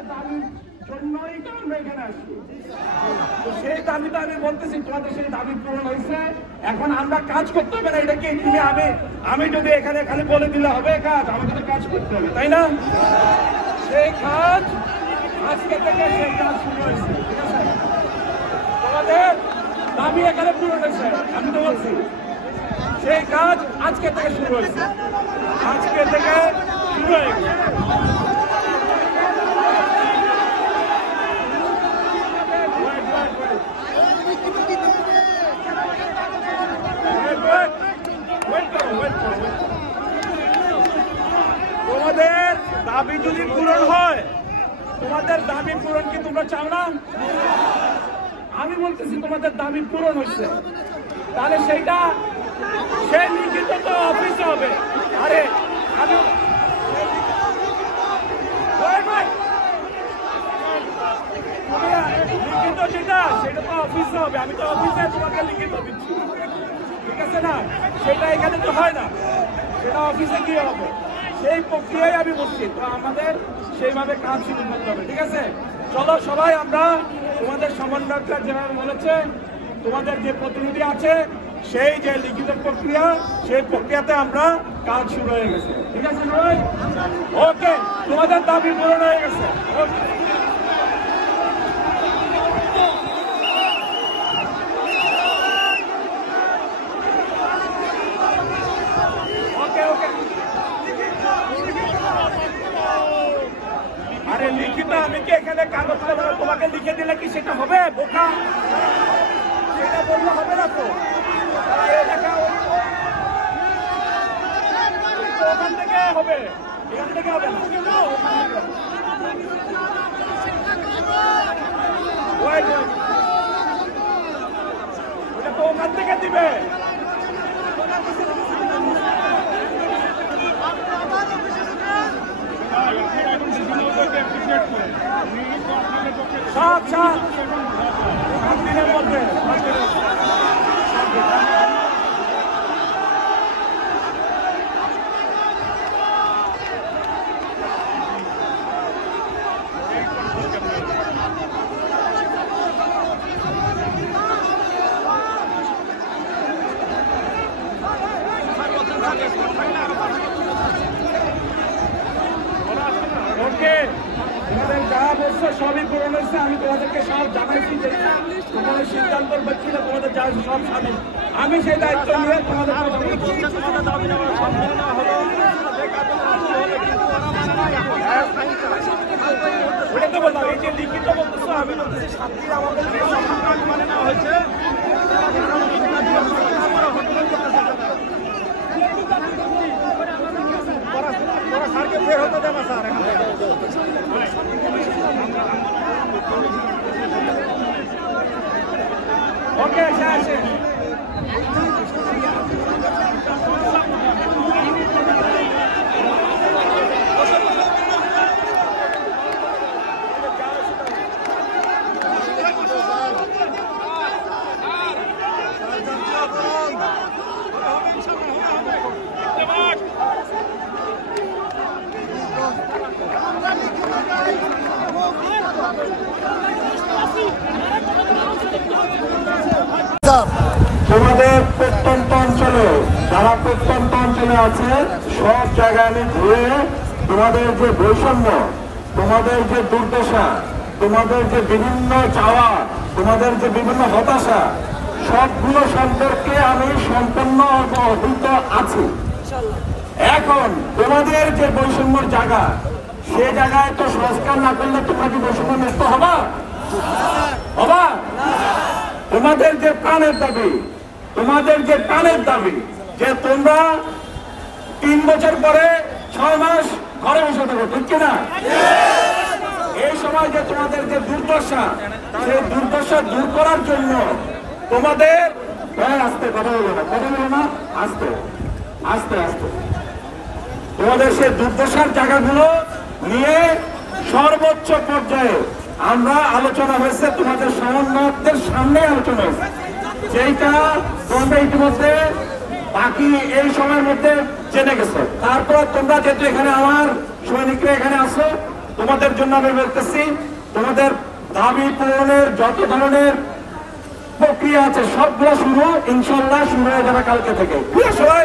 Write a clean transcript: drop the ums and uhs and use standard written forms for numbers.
তোমাদের দাবির জন্যই তো আমরা এখানে আসছি। তো সেই দাবিটা আমি বলতেছি, তোমাদের সেই দাবি পূরণ হয়েছে, এখন আমরা কাজ করতে হবে না। এটা কি তুমি আমি যদি এখানে খালি বলে দিলে হবে? কাজ আমাকে তো কাজ করতে হবে, তাই না? সেই কাজ আজকে থেকে সেই কাজ শুরু হয়েছে, ঠিক আছে? তোমাদের দাবি এখানে পূরণ হয়েছে, আমি তো বলছি সেই কাজ আজকে থেকে শুরু হয়েছে, আজকে থেকে শুরু হয়ে গেছে। তোমাদের দাবি যদি পূরণ হয়, তোমাদের দাবি পূরণ কি তোমরা চাও না? আমি বলতেছি তোমাদের দাবি পূরণ হচ্ছে, তাহলে সেইটা সেই লিখিত তো অফিসে হবে। আরে আমি লিখিত সেটা তো অফিসে হবে, আমি তো অফিসে তোমাকে লিখিত দিচ্ছি, ঠিক আছে না? সেটা এখানে তো হয় না, সেটা অফিসে গিয়ে হবে। সেই প্রক্রিয়ায় আমি বলছি, তো আমাদের সেইভাবে কাজ শুরু করতে হবে, ঠিক আছে? চলো সবাই আমরা তোমাদের সমন্বয়করা যেভাবে বলেছে, তোমাদের যে প্রতিনিধি আছে সেই যে লিখিত প্রক্রিয়া, সেই প্রক্রিয়াতে আমরা কাজ শুরু হয়ে গেছে, ঠিক আছে সবাই? ওকে, তোমাদের দাবি পূরণ হয়ে গেছে। আরে লিখিত আমি কি এখানে কাগজ তোমাকে লিখে দিলে কি সেটা হবে? বোকা, সেটা বললে হবে না তো। ওখান থেকে হবে, এখান থেকে হবে না। ওটা তো ওখান থেকে দিবে। দিনের মধ্যে ওকে, তোমাদের যা বলছো সবই পূরণ হয়েছে। আমি তোমাদেরকে সব জানাইছি যে তোমাদের সিদ্ধান্ত ছিল, তোমাদের যা সব স্বাধীন। আমি সেই দায়িত্ব নিয়ে তোমাদের দাবি নেওয়া সম্পূর্ণ হলো। ওটা তো বললাম, এই যে লিখিত বলতেছো, আমি বলতেছি 7 দিন আমাদের মানে নেওয়া হয়েছে। স্যারকে বের হতে দেন না স্যার, ওকে আসে। তোমাদের প্রত্যন্ত অঞ্চলে, যারা প্রত্যন্ত অঞ্চলে আছে সব জায়গায় আমি ঘুরে তোমাদের যে বৈষম্য, তোমাদের যে দুর্দশা, তোমাদের যে বিভিন্ন চাওয়া, তোমাদের যে বিভিন্ন হতাশা, সবগুলো সম্পর্কে আমি সম্পূর্ণ অবহিত আছি। এখন তোমাদের যে বৈষম্যর জায়গা, সে জায়গায় তো সংস্কার না করলে তোমরা কি বৈষম্য মুক্ত হবা? তোমাদের যে প্রাণের দাবি, তোমাদের যে প্রাণের দাবি যে তোমরা 3 বছর পরে 6 মাস ঘরে বসে থাকো, ঠিক কিনা? এই সময় যে তোমাদের যে দুর্দশা, সেই দুর্দশা দূর করার জন্য তোমাদের আস্তে কথা বলো না, আস্তে আস্তে আস্তে তোমাদের সেই দুর্দশার জায়গাগুলো নিয়ে সর্বোচ্চ পর্যায়ে আমরা আলোচনা হয়েছে, তোমাদের সমন্বয়কদের সামনে আলোচনা হয়েছে, যেটা তোমরা ইতিমধ্যে বাকি এই সময়ের মধ্যে জেনে গেছো। তারপর তোমরা যেহেতু এখানে আমার সৈনিকরা এখানে আসো, তোমাদের জন্য আমি বলতেছি, তোমাদের দাবি পূরণের যত ধরনের প্রক্রিয়া আছে সবগুলো ইনশাল্লাহ শুরু হয়ে যাবে কালকে থেকে। সবাই